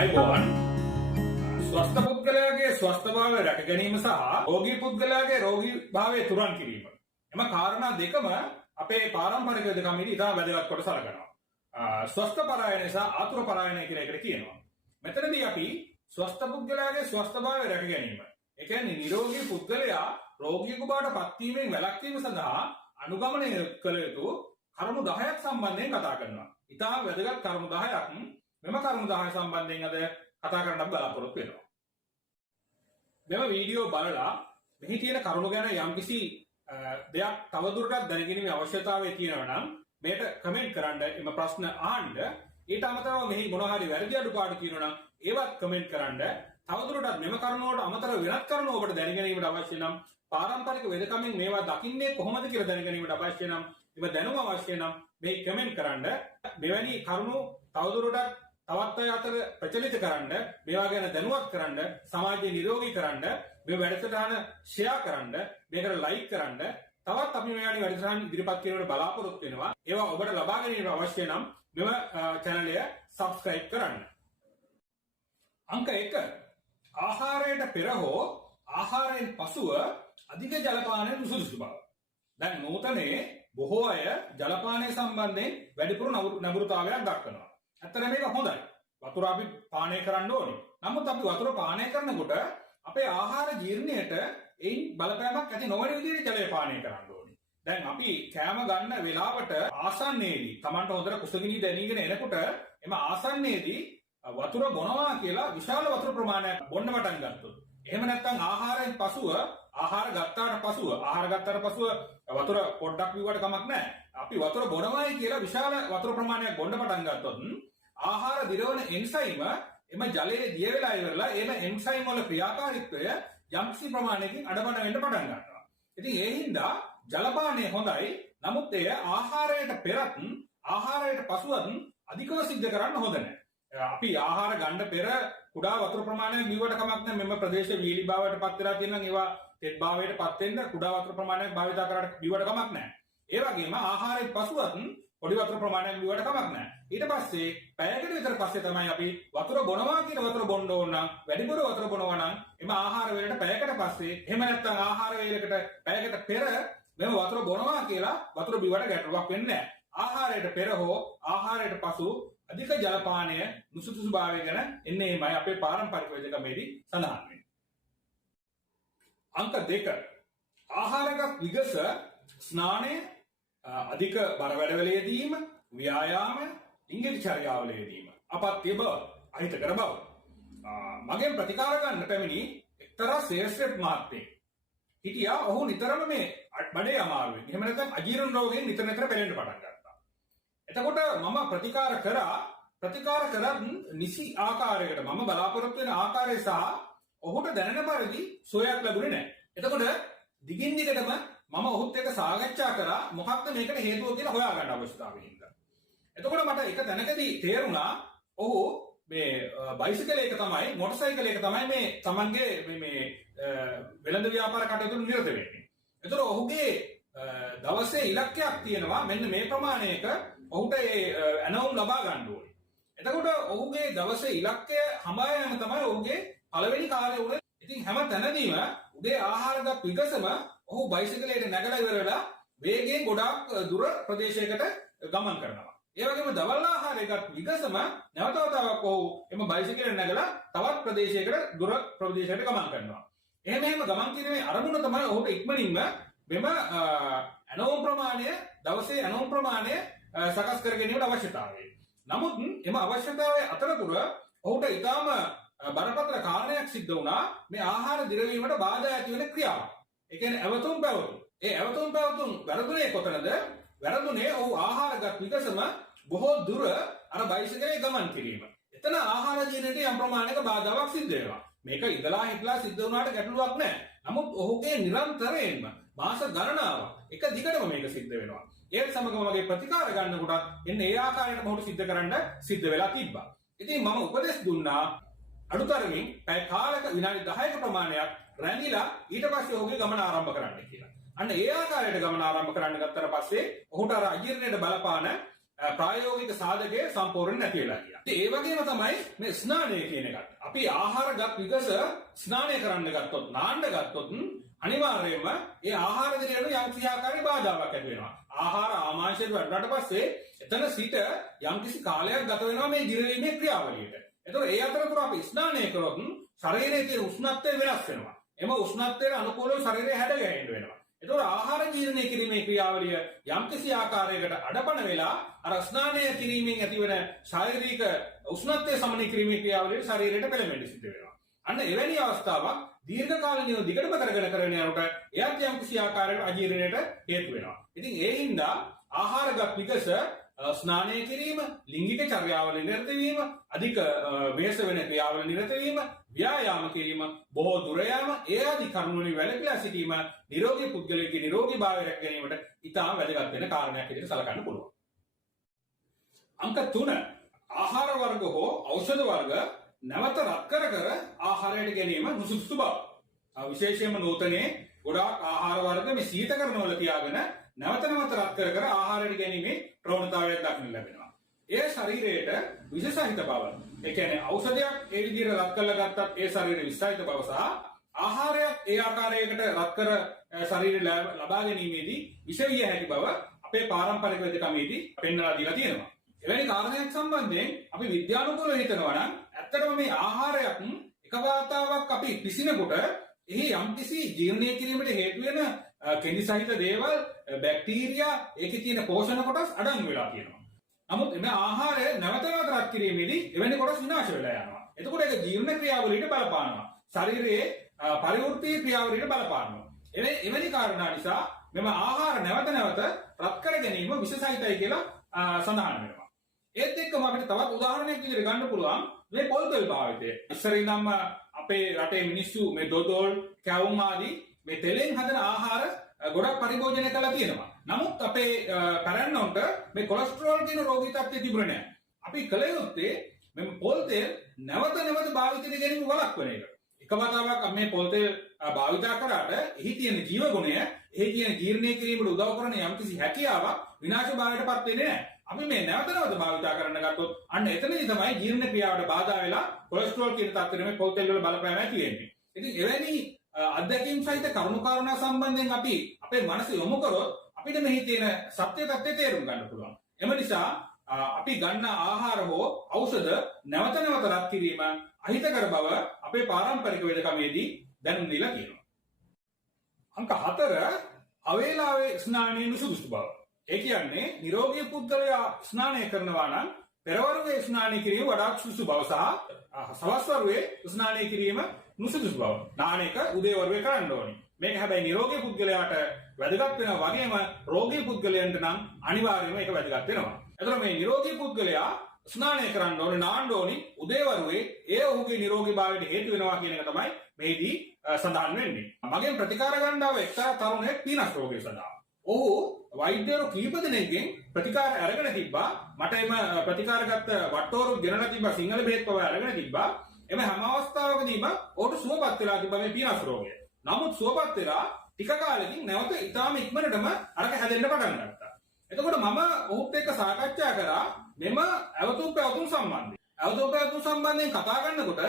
අයිබෝන් ස්වස්ථ පුද්ගලයාගේ ස්වස්ථභාවය රැක ගැනීම සහ රෝගී පුද්ගලයාගේ රෝගී භාවය තුරන් කිරීම. එම කාරණා දෙකම අපේ පාරම්පරික වෙදකමේදී ඉතා වැදගත් කොට සලකනවා. ස්වස්ථ පරායනය සහ ආතුර පරායනය කියලා එකට කියනවා. මෙතනදී අපි ස්වස්ථ පුද්ගලයාගේ ස්වස්ථභාවය රැක ගැනීම. ඒ කියන්නේ නිරෝගී පුද්ගලයා රෝගියෙකු බවට පත්වීමෙන් වැළැක්වීම සඳහා අනුගමනය කළ යුතු කරුණු 10ක් සම්බන්ධයෙන් කතා කරනවා. ඉතා වැදගත් කරුණු 10ක් මෙම කරුණු 10 සම්බන්ධයෙන් අද කතා කරන්න බලාපොරොත්තු වෙනවා. මෙම වීඩියෝ බලලා මෙහි තියෙන කරුණු ගැන යම්කිසි දෙයක් තවදුරටත් දැනගැනීමේ අවශ්‍යතාවය තියෙනවා නම් මේකට කමෙන්ට් කරන්න, එම ප්‍රශ්න අහන්න. ඊට අමතරව මෙහි මොනවා හරි වැරදි අඩුපාඩු තියෙනවා නම් ඒවත් කමෙන්ට් කරන්න. තවදුරටත් මෙම කරුණු වලට අමතරව වෙනත් කරුණු ඔබට දැනගැනීමට අවශ්‍ය නම් පාරම්පරික වෙදකමෙන් මේවා දකින්නේ කොහොමද කියලා දැනගැනීමට අවශ්‍ය නම් එම දැනුම අවශ්‍ය නම් මේ කමෙන්ට් කරන්න. මෙවැනි කරුණු තවදුරටත් තවත් අය අතර ප්‍රචලිත කරන්න, මේවා ගැන දැනුවත් කරන්න, සමාජය නිරෝගී කරන්න, මේ වැඩසටහන ෂෙයා කරන්න, මේකට ලයික් කරන්න. තවත් අපි මෙවැනි වැඩසටහන් ඉදිරිපත් කිරීමට බලාපොරොත්තු වෙනවා. ඒවා ඔබට ලබා ගැනීමට අවශ්‍ය නම් මෙම channel එක subscribe කරන්න. අංක 1. ආහාරයට පෙර හෝ ආහාරයෙන් පසුව අධික ජලපානය නුසුදුසු බව. දැන් නූතනයේ බොහෝ අය ජලපානය සම්බන්ධයෙන් වැඩිපුර නඹුරුතාවයක් දක්වනවා. ඇත්තට මේක හොඳයි. වතුර අපි පානය කරන්න ඕනේ. නමුත් අපි වතුර පානය කරනකොට අපේ ආහාර ජීර්ණයට එයින් බලපෑමක් ඇති නොවන විදිහට ජලය පානය කරන්න ඕනේ. දැන් අපි කෑම ගන්න වෙලාවට ආසන්නයේදී Tamanට හොඳට කුසගිනි දැනීගෙන එනකොට එම ආසන්නයේදී වතුර බොනවා කියලා විශාල වතුර ප්‍රමාණයක් බොන්න පටන් ගත්තොත්, එහෙම නැත්නම් ආහාරයෙන් පසුව ආහාර ගත්තාට පසුව වතුර පොඩ්ඩක් බිව්වට කමක් නැහැ. අපි වතුර බොනවායි කියලා විශාල වතුර ප්‍රමාණයක් බොන්න පටන් ගත්තොත් ආහාර දිරවන එන්සයිම එම ජලයේ දිය වෙලා ඉවරලා එම එන්සයිම වල ක්‍රියාකාරීත්වය යම්කිසි ප්‍රමාණයකින් අඩබන වෙන්න පටන් ගන්නවා. ඉතින් ඒ හින්දා ජලපානය හොඳයි. නමුත් එය ආහාරයට පෙරත් ආහාරයට පසුවත් අධිකව සිද්ධ කරන්න හොඳ නැහැ. අපි ආහාර ගන්න පෙර කුඩා වතුර ප්‍රමාණයක් බිව්වට කමක් නැහැ. මෙම ප්‍රදේශ වීලි භාවයට පත් වෙලා තියෙනවා. ඒවා තෙත් භාවයට පත් වෙන්න කුඩා වතුර ප්‍රමාණයක් භාවිත කරලා බිව්වට කමක් නැහැ. ඒ වගේම ආහාරයෙන් පසුවත් පොඩි වතුර ප්‍රමාණයක් බිව්වට කමක් නැහැ. ඊට පස්සේ පැයකට විතර පස්සේ තමයි අපි වතුර බොනවා කියන වතුර බොන්න ඕන නම්, වැඩිපුර වතුර බොනවා නම් එම ආහාර වේලට පැයකට පස්සේ, එහෙම නැත්නම් ආහාර වේලකට පැයකට පෙර මෙම වතුර බොනවා කියලා වතුර බිව්වට ගැටලුවක් වෙන්නේ නැහැ. ආහාරයට පෙර හෝ ආහාරයට පසු අධික ජලපානය නුසුදුසු භාවය ගැන එන්නේමයි අපේ පාරම්පරික වෙදකමේදී සඳහන් වෙන්නේ. අංක 2. ආහාරගත විගස ස්නානය, අධික බර වැඩවලදීම, ව්‍යායාම, ඉංගිත චර්යාවලදීම අපත්‍ය බව, අහිතකර බව. මගෙන් ප්‍රතිකාර ගන්න පැමිණි එක්තරා ශ්‍රේෂ්ඨ මහත්තයෙක් හිටියා. ඔහු නිතරම මේ බඩේ අමාරුවෙන්, එහෙම නැත්නම් අජීර්ණ රෝගයෙන් නිතර පෙළෙන්න පටන් ගත්තා. එතකොට මම ප්‍රතිකාර කරත් නිසි ආකාරයකට මම බලාපොරොත්තු වෙන ආකාරය සහ ඔහුට දැනෙන පරිදි සොයක් ලැබුණේ නැහැ. එතකොට දිගින් දිගටම මම ඔහුත් එක්ක සාකච්ඡා කරා මොකක්ද මේකට හේතුව කියලා හොයාගන්න අවශ්‍යතාවය හින්දා. එතකොට මට එක තැනකදී තේරුණා ඔහු මේ බයිසිකලයක තමයි, මොටරසයිකලයක තමයි මේ Tamanගේ මේ වෙළඳ ව්‍යාපාර කටයුතු නිරත වෙන්නේ. එතකොට ඔහුගේ දවසේ ඉලක්කයක් තියෙනවා. මෙන්න මේ ප්‍රමාණයක ඔහුට ඇනවුම් ලබා ගන්න ඕනේ. එතකොට ඔහුගේ දවසේ ඉලක්කය හඹා යාම තමයි ඔහුගේ පළවෙනි කාර්යය උනේ. ඉතින් හැම තැනදීම උදේ ආහාරගත විගසම ඔහු බයිසිකලයට නැගලා ඉවර වෙලා වේගයෙන් ගොඩාක් දුර ප්‍රදේශයකට ගමන් කරනවා. ඒ වගේම දවල් ආහාරයකට විගසම නැවත වතාවක් ඔහු එම බයිසිකලයට නැගලා තවත් ප්‍රදේශයකට දුර ප්‍රදේශයකට ගමන් කරනවා. එහෙම ගමන් කිරීමේ අරමුණ තමයි ඔහුට ඉක්මනින්ම මෙම ඇනෝම් ප්‍රමාණය, දවසේ ඇනෝම් ප්‍රමාණය සකස් කර ගැනීමට අවශ්‍යතාවය. නමුත් එම අවශ්‍යතාවය අතරතුර ඔහුට ඊටාම බරපතල කාරණයක් සිද්ධ වුණා. මේ ආහාර දිරවීමට බාධා ඇති වෙන ක්‍රියාවක්. ඒ කියන්නේ ඇවතුම් පැවතුම්. ඒ ඇවතුම් පැවතුම් වැරදුනේ කොතනද? වැරදුනේ ඔහු ආහාරගත විගසම බොහෝ දුර අර බයිසිකලේ ගමන් කිරීම. එතන ආහාර ජීර්ණයට යම් ප්‍රමාණයක බාධාවක් සිද්ධ වෙනවා. මේක ඉඳලා හිටලා සිද්ධ වුණාට ගැටලුවක් නැහැ. නමුත් ඔහුගේ නිරන්තරයෙන්ම මාස ගණනාවක් එක දිගටම මේක සිද්ධ වෙනවා. ඒත් සමගම වගේ ප්‍රතිකාර ගන්නකොට එන්න ඒ ආකාරයට මොහොත සිද්ධ කරන්න සිද්ධ වෙලා තිබ්බා. ඉතින් මම උපදෙස් දුන්නා අඩුතරමින් පැය කාලක විනාඩි 10ක ප්‍රමාණයක් රැඳිලා ඊට පස්සේ ඔහුගේ ගමන ආරම්භ කරන්න කියලා. අන්න ඒ ආකාරයට ගමන ආරම්භ කරන්න ගත්තට පස්සේ ඔහුට අර අජීර්ණයට බලපාන ප්‍රායෝගික සාධකයේ සම්පූර්ණ නැති වෙලා ගියා. ඉතින් ඒ වගේම තමයි මේ ස්නානය කියන එකත්. අපි ආහාරගත් විගස ස්නානය කරන්න ගත්තොත්, නාන්න ගත්තොත් අනිවාර්යයෙන්ම ඒ ආහාර දිරේන යම් කිසි ආකාරයක බාධාවක් ඇති වෙනවා. ආහාර ආමාශයට වැටුණාට පස්සේ එතන සිට යම් කිසි කාලයක් ගත වෙනවා මේ දිරවීමේ ක්‍රියාවලියට. එතකොට ඒ අතරතුර අපි ස්නානය කරොත් ශරීරයේ තියෙන උෂ්ණත්වය වෙනස් වෙනවා. එම උෂ්ණත්වයට අනුකූලව ශරීරය හැඩ ගැහෙන්න වෙනවා. එතකොට ආහාර ජීර්ණය කිරීමේ ක්‍රියාවලිය යම්කිසි ආකාරයකට අඩපණ වෙලා අර ස්නානය කිරීමෙන් ඇතිවන ශාරීරික උෂ්ණත්වය සමනය කිරීමේ ක්‍රියාවලිය ශරීරයට පෙළඹෙන්න සිද්ධ වෙනවා. අන්න එවැනි අවස්ථාවක් දීර්ඝකාලීනව දිගටම කරගෙන යනකොට එයත් යම්කිසි ආකාරයකට අජීර්ණයට හේතු වෙනවා. ඉතින් ඒ හින්දා ආහාරගත විගස ස්නානය කිරීම, ලිංගික චර්යාවල නිරත වීම, අධික වෙහෙස වෙන ක්‍රියාවල නිරත වීම, ව්‍යායාම කිරීම, බොහෝ දුර යාම, ඒ ආදී කරුණු වලින් වැළකීලා සිටීම නිරෝගී පුද්ගලයෙකුගේ නිරෝගීභාවය රැක ගැනීමට ඉතාම වැදගත් වෙන කාරණයක් විදිහට සලකන්න පුළුවන්. අංක 3 ආහාර වර්ග හෝ ඖෂධ වර්ග නැවත රත් කර ආහාරයට ගැනීම නුසුදුසු බව. විශේෂයෙන්ම නූතනයේ ගොඩාක් ආහාර වර්ග මේ සීතකරණවල තියාගෙන නැවත රත් කර ආහාරයට ගැනීමේ ප්‍රවණතාවයක් දක්නට ලැබෙනවා. ඒ ශරීරයට විෂ සහිත බව. ඒ කියන්නේ ඖෂධයක් ඒ විදිහට රත් කරලා ගත්තත් ඒ ශරීරයේ විෂ සහිත බව සහ ආහාරයක් ඒ ආකාරයකට රත් කර ශරීරය ලබා ගැනීමේදී විෂ විය හැකි බව අපේ පාරම්පරික වෙදකමේදී පෙන්වලා දීලා තියෙනවා. එවැනි කාරණයක් සම්බන්ධයෙන් අපි විද්‍යානුකූලව හිතනවා නම් ඇත්තටම මේ ආහාරයක් එක වාතාවක් අපි පිසිනකොට එහි යම්කිසි ජීර්ණය කිරීමට හේතු වෙන කෙඳි සහිත දේවල්, බැක්ටීරියා, ඒකේ තියෙන පෝෂණ කොටස් අඩංගු වෙලා තියෙනවා. නමුත් මේ ආහාරය නැවත රත් කිරීමේදී එවැනි කොටස් විනාශ වෙලා යනවා. එතකොට ඒක ජීර්ණ ක්‍රියාවලියට බලපානවා. ශරීරයේ පරිවෘත්තීය ක්‍රියාවලියට බලපානවා. එවැනි කාරණා නිසා මෙම ආහාර නැවත රත් කර ගැනීම විෂ සහිතයි කියලා සඳහන් වෙනවා. ඒත් එක්කම අපිට තවත් උදාහරණයක් විදිහට ගන්න පුළුවන් මේ පොල් තෙල් භාවිතය. ඉස්සරින් නම් අපේ රටේ මිනිස්සු මේ දොඩෝල්, කැවුම් ආදී මේ තෙලෙන් හදන ආහාර ගොඩක් පරිභෝජනය කරලා තියෙනවා. නමුත් අපේ පැරණින්ට මේ කොලෙස්ටරෝල් කියන රෝගී තත්ත්වය තිබුණේ නැහැ. අපි කල යුත්තේ මේ පොල් තෙල් නැවත භාවිතයට ගැනීම වළක්වන එක. එක වතාවක් මේ පොල් තෙල් භාවිතා කරාට එහි තියෙන ජීව ගුණය, එහි තියෙන ජීර්ණය කිරීමට උදව් කරන යම්කිසි හැකියාවක් විනාශභාවයටපත් වෙන්නේ නැහැ. අපි මේ නැවත භාවිතා කරන්න ගත්තොත් අන්න එතනදී තමයි ජීර්ණ ක්‍රියාවට බාධා වෙලා කොලෙස්ටරෝල් කියන තත්ත්වෙ මේ පොල් තෙල් වල බලපෑම ඇති වෙන්නේ. ඉතින් එවැනි අධ්‍යක්ීම් සහිත කරුණා සම්බන්ධයෙන් අපි අපේ මනස යොමු කරොත් අපිට මෙහි තියෙන සත්‍ය තත්ත්වය තේරුම් ගන්න පුළුවන්. එම නිසා අපි ගන්න ආහාර හෝ ඖෂධ නැවත රත් කිරීම අහිතකර බව අපේ පාරම්පරික වෙදකමේදී දැනුම් දීලා තියෙනවා. අංක 4 අවේලාවේ ස්නානයේ නුසුදුසු බව. ඒ කියන්නේ නිරෝගී පුද්ගලයා ස්නානය කරනවා නම් පෙරවරුවේ ස්නානය කිරීම වඩා සුදුසු බව සහ සවස් වරුවේ ස්නානය කිරීම නුසුදුසු බව. නාන එක උදේවරුවේ කරන්න ඕනේ. මේක හැබැයි නිරෝගී පුද්ගලයාට වැදගත් වෙනවා වගේම රෝගී පුද්ගලයන්ට නම් අනිවාර්යයෙන්ම ඒක වැදගත් වෙනවා. එතකොට මේ නිරෝගී පුද්ගලයා ස්නානය කරන්න ඕනේ, නාන්න ඕනේ උදේවරුවේ. ඒ ඔහුගේ නිරෝගීභාවයට හේතු වෙනවා කියන එක තමයි මේදී සඳහන් වෙන්නේ. මගෙන් ප්‍රතිකාර ගන්නව එක්තරා තරුණයෙක් පීනස් රෝගය සඳහා. ඔහු වෛද්‍යවරු කීප දෙනෙක්ගෙන් ප්‍රතිකාර අරගෙන තිබ්බා. මට එම ප්‍රතිකාර ගත්ත වට්ටෝරු ගෙනලා තිබ්බා, සිංහල බෙහෙත් පවා අරගෙන තිබ්බා. එම හැම අවස්ථාවකදීම ඔහුට සුවපත් වෙලා තිබ්බා මේ පීනස් රෝගය. නමුත් සුවපත් වෙලා ටික කාලෙකින් නැවත ඊටාම ඉක්මනටම අරක හැදෙන්න පටන් ගත්තා. එතකොට මම ඔහුත් එක්ක සාකච්ඡා කරා මෙම ඇවතුම් පැවතුම් සම්බන්ධයෙන්. ඇවතුම් පැවතුම් සම්බන්ධයෙන් කතා කරනකොට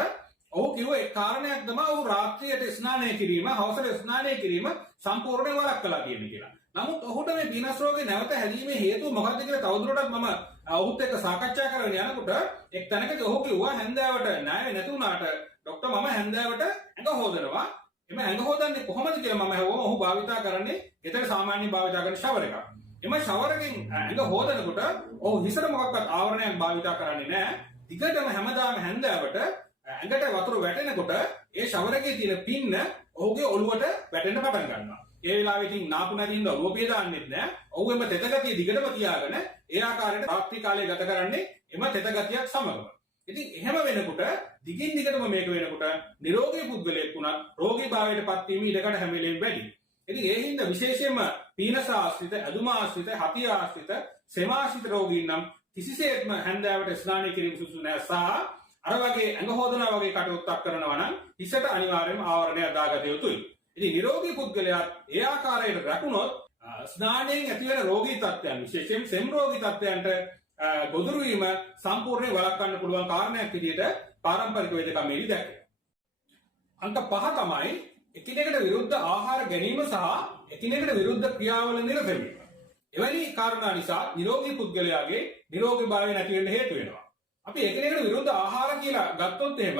ඔහු කිව්ව එක් කාරණයක් තමයි ඔහු රාත්‍රියට ස්නානය කිරීම, හවසට ස්නානය කිරීම සම්පූර්ණයෙන් වළක්වලා තියෙන්නේ කියලා. නමුත් ඔහුට මේ පීනස් රෝගේ නැවත හැදීමේ හේතුව මොකක්ද කියලා තවදුරටත් මම ඔහුත් එක්ක සාකච්ඡා කරගෙන යනකොට එක් තැනකදී ඔහු කිව්වා හැන්දෑවට ණය නැති වුණාට ડોක්ටර් මම හැන්දෑවට ඇඟ හොදනවා. එම ඇඟ හොදන්නේ කොහොමද කියලා මම අහුවම ඔහු භාවිතා කරන්නේ ගෙදර සාමාන්‍ය භාවිතා කරන ෂවර් එකක්. එම ෂවර් එකෙන් ඇඟ හොදනකොට ඔහු හිසට මොකක්වත් ආවරණයක් භාවිතා කරන්නේ නැහැ. දිගටම හැමදාම හැන්දෑවට ඇඟට වතුර වැටෙනකොට ඒ ෂවර් එකේ තියෙන පින්න ඔහුගේ ඔළුවට වැටෙන්න පටන් ගන්නවා. ඒ වෙලාවෙ ඉතින් නාපු නැතිඳ ඔළුව පිය දාන්නෙත් නෑ. ඔහු එම තෙත ගතිය දිගටම තියාගෙන ඒ ආකාරයට රාත්‍රී කාලය ගත කරන්නේ එම තෙත ගතියක් සමගම. ඉතින් එහෙම වෙනකොට දිගින් දිගටම මේක වෙනකොට නිරෝගී පුද්ගලයෙක් වුණත් රෝගී භාවයට පත් වීම ඉඩකඩ හැම වෙලෙම වැඩි. ඉතින් ඒ හින්දා විශේෂයෙන්ම පීනස ආශ්‍රිත, ඇදුම ආශ්‍රිත, හතිය ආශ්‍රිත, සෙම ආශ්‍රිත රෝගීන් නම් කිසිසේත්ම හැන්දෑවට ස්නානය කිරීම සුදුසු නෑ. සහ අර වගේ ඇඟ හොදනවා වගේ කටයුත්තක් කරනවා නම් හිසට අනිවාර්යයෙන්ම ආවරණයක් දාගත යුතුයි. ඉතින් නිරෝගී පුද්ගලයා ඒ ආකාරයට රැකුණොත් ස්නානයෙන් ඇතිවන රෝගී තත්ත්වයන් විශේෂයෙන් සෙම් රෝගී තත්ත්වයන්ට ගොදුරු වීම සම්පූර්ණයෙන් වළක්වන්න පුළුවන් කාරණයක් විදිහට පාරම්පරික වේදකමේදී දැක්කේ. අංක 5 තමයි එකිනෙකට විරුද්ධ ආහාර ගැනීම සහ එකිනෙකට විරුද්ධ ක්‍රියාවල නිරත වීම. එවැනි කාරණා නිසා නිරෝගී පුද්ගලයාගේ නිරෝගීභාවය නැති වෙන්න හේතු වෙනවා. අපි එකිනෙකට විරුද්ධ ආහාර කියලා ගත්තොත් එහෙම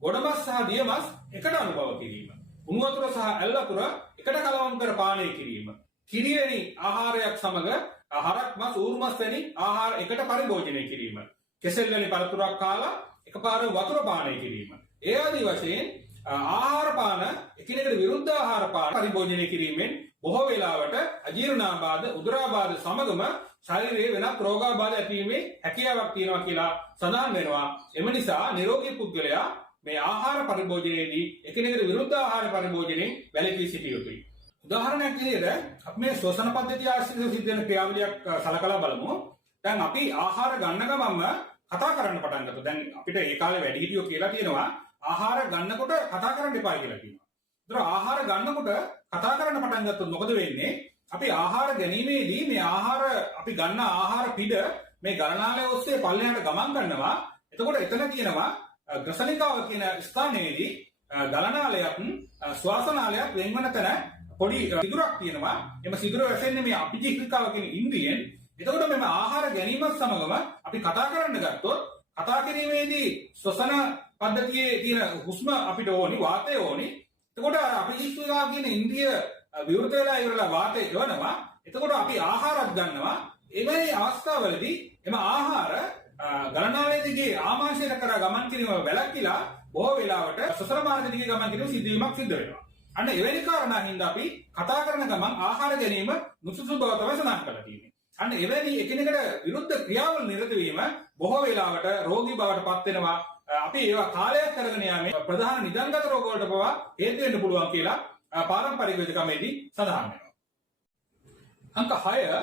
ගොඩමස් සහ දියමස් එකට අනුභව කිරීම. උණු වතුර සහ ඇල් වතුර එකට කලවම් කර පානය කිරීම. කිරියනි ආහාරයක් සමග හරක් මස් ඌරු මස් වැනි ආහාර එකට පරිභෝජනය කිරීම. කෙසෙල් වැනි පළතුරක් කාලා එකපාර වතුර පානය කිරීම. ඒ ආදී වශයෙන් ආහාර පාන එකිනෙකට විරුද්ධ ආහාර පාන පරිභෝජනය කිරීමෙන් බොහෝ වෙලාවට අජීර්ණාබාධ උදරාබාධ සමගම ශරීරයේ වෙනත් රෝගාබාධ ඇතිවීමේ හැකියාවක් තියෙනවා කියලා සඳහන් වෙනවා. එම නිසා නිරෝගී පුද්ගලයා මේ ආහාර පරිභෝජනයේදී එකිනෙකට විරුද්ධ ආහාර පරිභෝජනයෙන් වැළකී සිටිය යුතුයි. උදාහරණයක් විදිහට අපි මේ ශ්වසන පද්ධතිය ආශ්‍රිතව සිද්ධ වෙන ක්‍රියාවලියක් සලකලා බලමු. දැන් අපි ආහාර ගන්න ගමන්ම කතා කරන්න පටන් ගත්තා. දැන් අපිට ඒ කාලේ වැඩිහිටියෝ කියලා තියෙනවා ආහාර ගන්නකොට කතා කරන්න එපා කියලා කියනවා. ඒතර ආහාර ගන්නකොට කතා කරන්න පටන් ගත්තොත් මොකද වෙන්නේ? අපි ආහාර ගැනීමේදී මේ අපි ගන්න ආහාර පිඩ මේ ගලනාලය ඔස්සේ පල්ලෙහාට ගමන් කරනවා. එතකොට එතන තියෙනවා ග්‍රසනිකාව කියන ස්ථානයේදී ගලනාලයක් ශ්වාසනාලයක් වෙන්වන තැන පොඩි සිදුරක් තියෙනවා. එම සිදුර වැසෙන්නේ මේ අපිජිහිකාව කියන ඉන්ද්‍රියෙන්. එතකොට මේ ආහාර ගැනීමත් සමගම අපි කතා කරන්න ගත්තොත් කතා කිරීමේදී ශ්වසන පද්ධතියේ තියෙන හුස්ම අපිට ඕනි, වාතය ඕනි. එතකොට අපිජිහිකාව කියන ඉන්ද්‍රිය විවෘත වෙලා ඉවරලා වාතය එවනවා. එතකොට අපි ආහාරයක් ගන්නවා. එවැනි අවස්ථාවලදී එම ආහාර ගලනාලය දිගේ ආමාශයට කරා ගමන් කිරීම වැළැක්විලා බොහෝ වෙලාවට ශ්වසන මාර්ග දිගේ ගමන් කිරීම සිදුවීමක් සිද්ධ වෙනවා. අන්න එවැනි කාරණා හින්දා අපි කතා කරන ගමන් ආහාර ගැනීම නුසුසු බව තමයි සඳහන් කරලා තියෙන්නේ. අන්න එවැනි එකිනෙකට විරුද්ධ ක්‍රියාවල නිරත වීම බොහෝ වෙලාවට රෝගී බවට පත් වෙනවා. අපි ඒවා කාලයක් කරගෙන යාමේ ප්‍රධාන නිදන්ගත රෝග වලට පවා හේතු වෙන්න පුළුවන් කියලා පාරම්පරික වේදකමේදී සඳහන් වෙනවා. අංක 6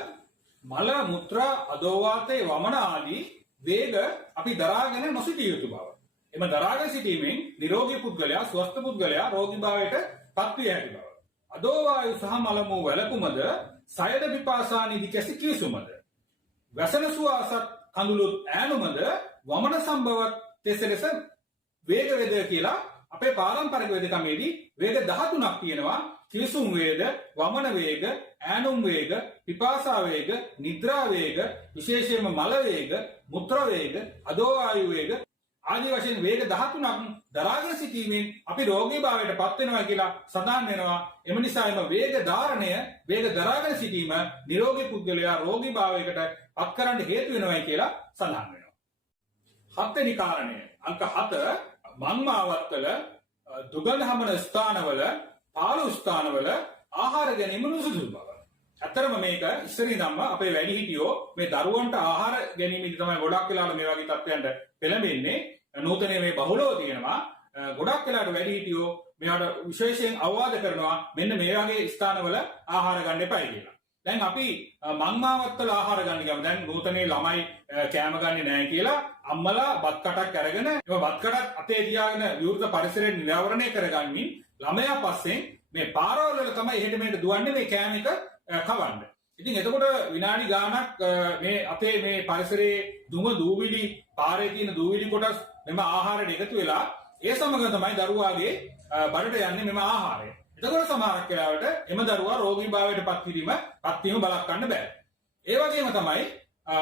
මල මුත්‍රා අදෝවාතේ වමන ආදී වේග අපි දරාගෙන නොසිටිය යුතු බව. එම දරාගෙන සිටීමෙන් නිරෝගී පුද්ගලයා ස්වස්ථ පුද්ගලයා රෝගීභාවයට පත් විය හැකි බව. අදෝවායු සහ මලමු වැළකුමද සයද පිපාසානිදි කැසි කිවිසුමද වැසන සුවාසත් කඳුළුත් ඈනුමද වමන සම්භවත් තෙසලෙස වේග වේද කියලා අපේ පාරම්පරික වේදකමේදී වේග 13ක් තියෙනවා. කිවිසුම් වේග, වමන වේග, ඈනුම් වේග, පිපාසා වේග, නිද්‍රා වේග, විශේෂයෙන්ම මල වේග, මුත්‍ර වේග, අදෝවායු වේග ආදී වශයෙන් වේග 13ක් දරාගෙන සිටීමෙන් අපි රෝගීභාවයට පත් වෙනවා කියලා සඳහන් වෙනවා. එම නිසා එම වේග ධාරණය, වේග දරාගෙන සිටීම නිරෝගී පුද්ගලයා රෝගීභාවයකට පත් කරන්න හේතු වෙනවායි කියලා සඳහන් වෙනවා. 7 වෙනි කාරණය අංක 7 මංමාවත්වල දුගඳ හමන ස්ථානවල පාළු ස්ථානවල ආහාර ගැනීම නුසුසු බව. ඇත්තරම මේක ඉස්සරින් ධම්ම අපේ වැඩිහිටියෝ මේ දරුවන්ට ආහාර ගැනීමේදී තමයි ගොඩක් වෙලාවට මේ වගේ තත්ත්වයන්ට පෙළඹෙන්නේ. නූතනයේ මේ බහුලව තියෙනවා. ගොඩක් වෙලාවට වැඩිහිටියෝ මේවට විශේෂයෙන් අවවාද කරනවා මෙන්න මේ වගේ ස්ථානවල ආහාර ගන්න එපයි කියලා. දැන් අපි මංමාවත්වල ආහාර ගන්න ගියාම දැන් නූතනයේ ළමයි කෑම ගන්නේ නැහැ කියලා අම්මලා බත් කටක් අරගෙන ඒ බත් කටක් අතේ තියාගෙන විවෘත පරිසරයෙන් නිරවරණය කරගන්මින් ළමයා පස්සෙන් මේ පාරවල් වල තමයි එහෙට මෙහෙට දුවන්නේ මේ කෑම එක කවන්න. ඉතින් එතකොට විනාඩි ගාණක් මේ අපේ මේ පරිසරයේ දුම දූවිලි පාරේ තියෙන දූවිලි කොටස් මෙම ආහාරයට එකතු වෙලා ඒ සමග තමයි දරුවාගේ බඩට යන්නේ මෙම ආහාරය. එතකොට සමහරක් වෙලාවට එම දරුවා රෝගීභාවයට පත් වීම බලක් ගන්න බෑ. ඒ වගේම තමයි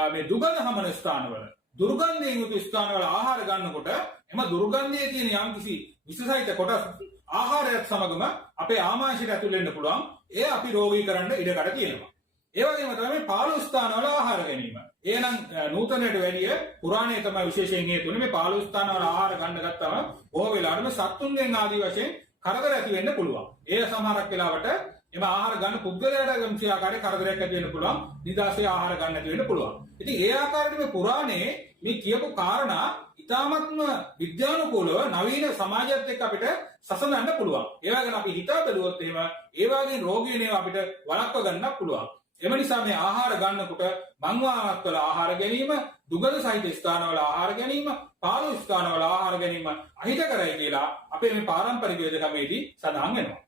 මේ දුගඳ හමන ස්ථානවල දුර්ගන්ධයෙන් යුතු ස්ථානවල ආහාර ගන්නකොට එම දුර්ගන්ධයේ තියෙන යම්කිසි විශේෂිත කොටස් ආහාරයත් සමගම අපේ ආමාශයට ඇතුල් වෙන්න පුළුවන්. ඒ අපි රෝගී කරන්න ඉඩකඩ තියෙනවා. ඒ වගේම තමයි පාළු ස්ථානවල ආහාර ගැනීම. එහෙනම් නූතනයට වැඩිය පුරාණයේ තමයි විශේෂයෙන් හේතුනේ මේ පාළු ස්ථානවල ආහාර ගන්න ගත්තම බොහෝ වෙලාවට සත්තුන්ගෙන් ආදී වශයෙන් කරදර ඇති වෙන්න පුළුවන්. ඒ සමහරක් වෙලාවට එම ආහාර ගන්න පුද්ගලයාට යම්කිසි ආකාරයක කරදරයක් ඇති වෙන්න පුළුවන්. නිදාසේ ආහාර ගන්න නැති වෙන්න පුළුවන්. ඉතින් ඒ ආකාරයට මේ පුරාණයේ මේ කියපු කාරණා ඉතාමත්ම විද්‍යානුකූලව නවීන සමාජයත් එක්ක අපිට සසඳන්න පුළුවන්. ඒවා ගැන අපි හිතා බැලුවොත් එහෙම ඒ වගේ රෝගී වෙනවා අපිට වළක්ව ගන්නත් පුළුවන්. එම නිසා මේ ආහාර ගන්නකොට මංවාවත්වල ආහාර ගැනීම, දුගඳ සහිත ස්ථානවල ආහාර ගැනීම, පාළු ස්ථානවල ආහාර ගැනීම අහිත කරයි කියලා අපේ මේ පාරම්පරික වේදකමේදී සඳහන් වෙනවා.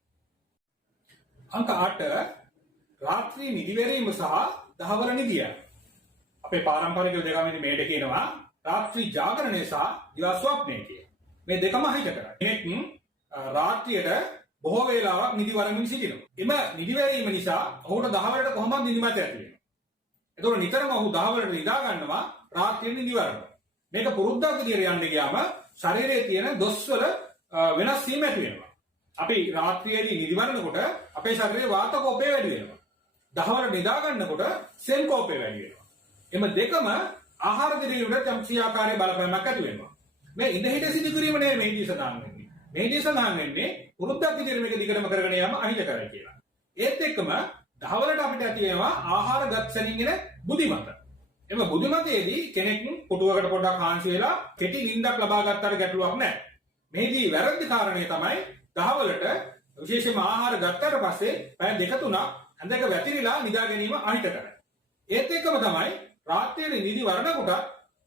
අංක 8 රාත්‍රී නිදිවැරීම සහ දහවල නිදිය. අපේ පාරම්පරික දෙකමදී මේකට කියනවා රාත්‍රී ජාගරණය සහ දිවා ස්වප්නය කියලා. මේ දෙකම අහිත කරා. කෙනෙක් රාත්‍රියට බොහෝ වේලාවක් නිදි වරමින් සිටිනවා. එම නිදි වැරීම නිසා ඔහුට දහවලට කොහොමද නිදිමත ඇති වෙන්නේ? එතකොට නිතරම ඔහු දහවලට නිදා ගන්නවා රාත්‍රියේ නිදි වරනවා. මේක පුරුද්දක් විදියට යන්න ගියාම ශරීරයේ තියෙන දොස්වල වෙනස් වීම ඇති වෙනවා. අපි රාත්‍රියේදී නිදි වරනකොට අපේ ශරීරයේ වාත කෝපය වැඩි වෙනවා. දහවල නිදා ගන්නකොට සෙල් කෝපය වැඩි වෙනවා. එම දෙකම ආහාර දිරීමට යම්කිසි ආකාරයේ බලපෑමක් ඇති වෙනවා. මේ ඉඳහිට සිදු කිරීම නෙමෙයි මේදී සඳහන් වෙන්නේ. මේදී සඳහන් වෙන්නේ පුරුද්දක් විදියට මේක දිගටම කරගෙන යාම අහිත කරයි කියලා. ඒත් එක්කම දහවලට අපිට ඇති වෙනවා ආහාර ගත් සැනින් එන බුද්ධිමත. එම බුද්ධිමතයේදී කෙනෙක් පුටුවකට පොඩ්ඩක් හාන්සි වෙලා කෙටි නිින්දක් ලබා ගන්නතර ගැටලුවක් නැහැ. මේදී වැරදි කාරණේ තමයි දහවලට විශේෂයෙන්ම ආහාර ගත්තට පස්සේ පැය දෙක තුනක් ඇඳක වැතිරිලා නිදා ගැනීම අහිත කරයි. ඒත් එක්කම තමයි රාත්‍රියේ නිදි වරනකොට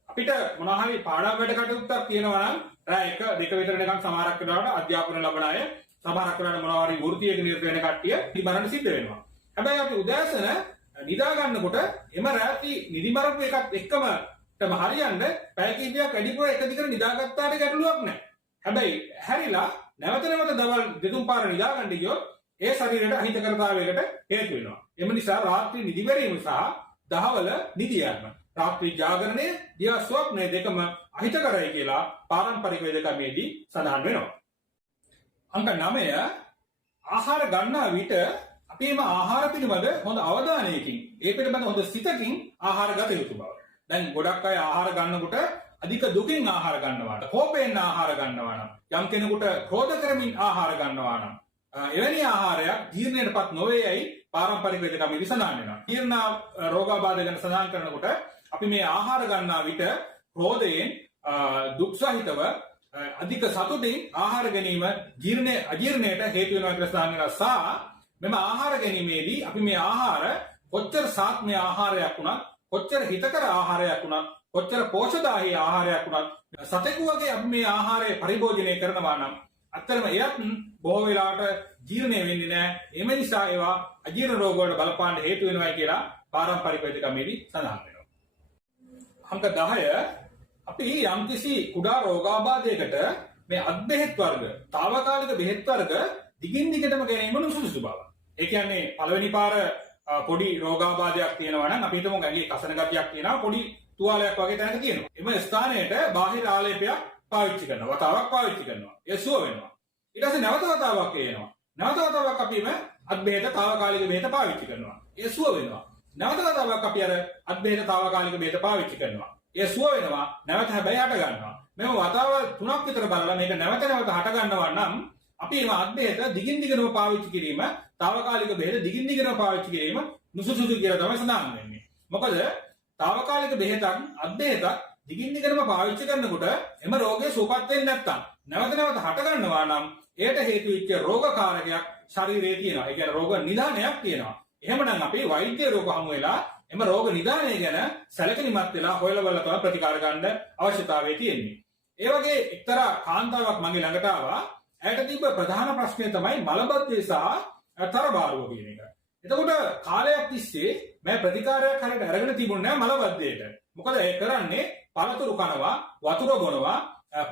අපිට මොනවා හරි පාඩම් වැඩ කටයුත්තක් තියෙනවා නම් රාත්‍රී 1 2 විතර නිකන් සමහරක් වෙලාවට අධ්‍යාපන ලබන අය සමහරක් වෙලාවට මොනවා හරි වෘත්තීයක නිරත වෙන කට්ටිය නිදිමරණ සිද්ධ වෙනවා. හැබැයි අපි උදෑසන නිදා ගන්නකොට එම රාත්‍රී නිදිමරපු එකත් එක්කම හරියන්න පැය කිහිපයක් වැඩිපුර එක දිගට නිදාගත්තාට ගැටලුවක් නැහැ. හැබැයි හැරිලා නැවත නැවත දවල් දෙතුන් පාර නිදා ගන්න ගියොත් ඒ ශරීරයට අහිතකරතාවයකට හේතු වෙනවා. එම නිසා රාත්‍රී නිදි වැරීම සහ දහවල නිදි යාම රාත්‍රී ජාගරණය දිවා ස්වප්නය දෙකම අහිත කරයි කියලා පාරම්පරික වේදකමේදී සඳහන් වෙනවා. අංක 9 ආහාර ගන්නා විට අපි මේ ආහාර පිළිබඳ හොඳ අවධානයකින් ඒ පිළිබඳ හොඳ සිතකින් ආහාර ගත යුතු බව. දැන් ගොඩක් අය ආහාර ගන්නකොට අධික දුකින් ආහාර ගන්නවා නම්, කෝපයෙන් ආහාර ගන්නවා නම්, යම් කෙනෙකුට ක්‍රෝධ කරමින් ආහාර ගන්නවා නම් එවැනි ආහාරයක් ජීර්ණයටපත් නොවේයයි පාරම්පරික වේදකමේදී සඳහන් වෙනවා. ජීර්ණ රෝගාබාධ ගැන සඳහන් කරනකොට අපි මේ ආහාර ගන්නා විට ක්‍රෝධයෙන් දුක් සහිතව අධික සතුටින් ආහාර ගැනීම අජීර්ණයට හේතු වෙනවා කියලා සඳහන් වෙනවා. මෙම ආහාර ගැනීමේදී අපි මේ ආහාර කොච්චර සාත්මය ආහාරයක් වුණත්, කොච්චර හිතකර ආහාරයක් වුණත්, කොච්චර පෝෂදායී ආහාරයක් වුණත් සතෙකු වගේ අපි මේ ආහාරය පරිභෝජනය කරනවා නම් අත්‍තරම එයත් බොහෝ වෙලාවට ජීර්ණය වෙන්නේ නැහැ. එම නිසා ඒවා අජීර්ණ රෝග වලට බලපාන්න හේතු වෙනවා කියලා පාරම්පරික වේදකමේදී සඳහන් වෙනවා. අංක 10 අපි යම්කිසි කුඩා රෝගාබාධයකට මේ අත්බෙහෙත් වර්ග, తాවකාලික බෙහෙත් වර්ග දිගින් දිගටම ගැනීම නුසුසුසු බව. ඒ කියන්නේ පළවෙනි පාර පොඩි රෝගාබාධයක් තියෙනවා නම් අපි හිතමු ඇඟේ කසන ගතියක් තියෙනවා, පොඩි තුවාලයක් වගේ තැනක තියෙනවා. එම ස්ථානයට බාහිර ආලේපයක් පාවිච්චි කරනවා, වතාවක් පාවිච්චි කරනවා. ඒ සුව වෙනවා. ඊට පස්සේ නැවත වතාවක් එනවා. නැවත වතාවක් අපි අත්බෙහෙත తాවකාලික බෙහෙත පාවිච්චි කරනවා. ඒ සුව වෙනවා. නැවත වතාවක් අපි අත්බෙහෙත తాවකාලික බෙහෙත පාවිච්චි කරනවා. ඒ සුව වෙනවා. නැවත හැබැයි හට ගන්නවා. මෙව වතාව 3ක් විතර බලලා මේක නැවත නැවත හට ගන්නවා නම් අපි මේ අත්බෙහෙත දිගින් දිගටම පාවිච්චි කිරීම, తాවකාලික බෙහෙත දිගින් දිගටම පාවිච්චි කිරීම නුසුසුසු කියලා තමයි සඳහන් වෙන්නේ. මොකද తాවකාලික බෙහෙතක් අත්බෙහෙතක් දිගින් දිගටම පාවිච්චි කරනකොට එම රෝගය සුවපත් වෙන්නේ නැත්නම් නැවත නැවත හට ගන්නවා නම් ඒට හේතු වෙච්ච රෝගකාරකයක් ශරීරයේ තියෙනවා. ඒ කියන්නේ රෝග නිදානයක් තියෙනවා. එහෙමනම් අපි වෛද්‍ය රෝග හමු වෙලා එම රෝග නිදානය ගැන සැලකිලිමත් වෙලා හොයලා බලලා තමයි ප්‍රතිකාර ගන්න අවශ්‍යතාවය තියෙන්නේ. ඒ වගේ එක්තරා කාන්තාවක් මගේ ළඟට ආවා. ඇයට තිබ්බ ප්‍රධාන ප්‍රශ්නය තමයි මලබද්ධය සහ තරබාරුව කියන එක. එතකොට කාලයක් තිස්සේ මම ප්‍රතිකාරයක් හරියට අරගෙන තිබුණේ නැහැ මලබද්ධයට. මොකද ඒ කරන්නේ පළතුරු කනවා, වතුර බොනවා,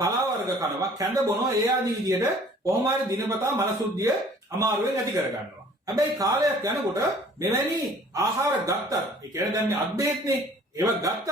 පලා වර්ග කනවා, කැඳ බොනවා, ඒ ආදී විදිහට කොහොම හරි දිනපතා මල සුද්ධිය අමාරුවෙන් ඇති කර ගන්නවා. හැබැයි කාලයක් යනකොට මෙවැනි ආහාර ගත්තත්, ඒ කියන්නේ දැන් මේ අත්බෙහෙත්නේ, ඒව ගත්තත්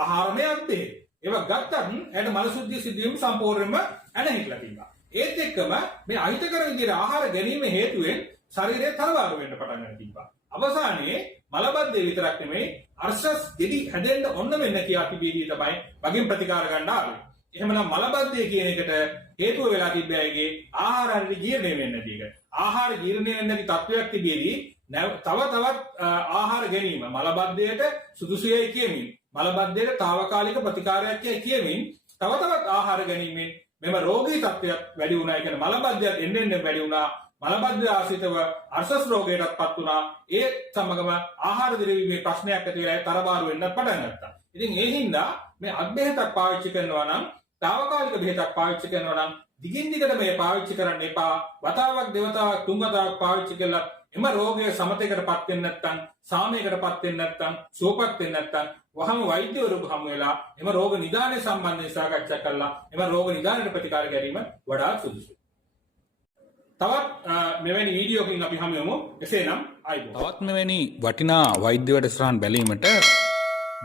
ආහාරමය අත්බෙහෙත්. ඒව ගත්තත් ඇයට මල සුද්ධිය සිදුවීම සම්පූර්ණයෙන්ම ඇනහිටලා තියෙනවා. ඒත් එක්කම මේ අහිතකර විදිහට ආහාර ගැනීම හේතුවෙන් ශරීරය තරබාරු වෙන්න පටන් ගන්න තිබ්බා. අවසානයේ මලබද්ධය විතරක් නෙමෙයි අර්ශස් ගෙඩි හැදෙන්න ඔන්න වෙන්න කියා තිබීදී තමයි වගින් ප්‍රතිකාර ගන්න ආවේ. එහෙමනම් මලබද්ධය කියන එකට හේතුව වෙලා තිබ්බ අයගේ ආහාර හරියට ජීර්ණය වෙන්නේ නැති එක. ආහාර ජීර්ණය වෙන්නේ නැති තත්වයක් තිබීදී තවත් ආහාර ගැනීම මලබද්ධයට සුදුසුයයි කියමින්, මලබද්ධයට తాවකාලික ප්‍රතිකාරයක් කියමින් තවත් ආහාර ගැනීමෙන් මෙම රෝගී තත්ත්වයක් වැඩි වුණා. ඒ කියන්නේ මලබද්ධයත් එන්න වැඩි වුණා. මලබද්ධය ආශ්‍රිතව අර්ශස් රෝගයටපත් වුණා. ඒ සමගම ආහාර දිරීමේ ප්‍රශ්නයක් ඇති වෙලා තරබාරු වෙන්න පටන් ගත්තා. ඉතින් ඒ හින්දා මේ අත්බෙහෙතක් පාවිච්චි කරනවා නම්, తాවකාලික බෙහෙතක් පාවිච්චි කරනවා නම් දිගින් දිගට මේ පාවිච්චි කරන්න එපා. වතාවක් දෙවතාවක් තුන් වතාවක් පාවිච්චි කළා එම රෝගය සමතේකටපත් වෙන්නේ නැත්නම් සාමයකටපත් වෙන්නේ නැත්නම් සුවපත් වෙන්නේ නැත්නම් වහම වෛද්‍යවරුන් හමු වෙලා එම රෝග නිදානය සම්බන්ධයෙන් සාකච්ඡා කළා එම රෝග නිදානයට ප්‍රතිකාර ගැනීම වඩාත් සුදුසුයි. තවත් මෙවැනි වීඩියෝකින් අපි හමු වෙමු. එසේනම් ආයිබෝවන්. තවත් මෙවැනි වටිනා වෛද්‍ය වැඩසටහන් බැලීමට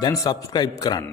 දැන් subscribe කරන්න.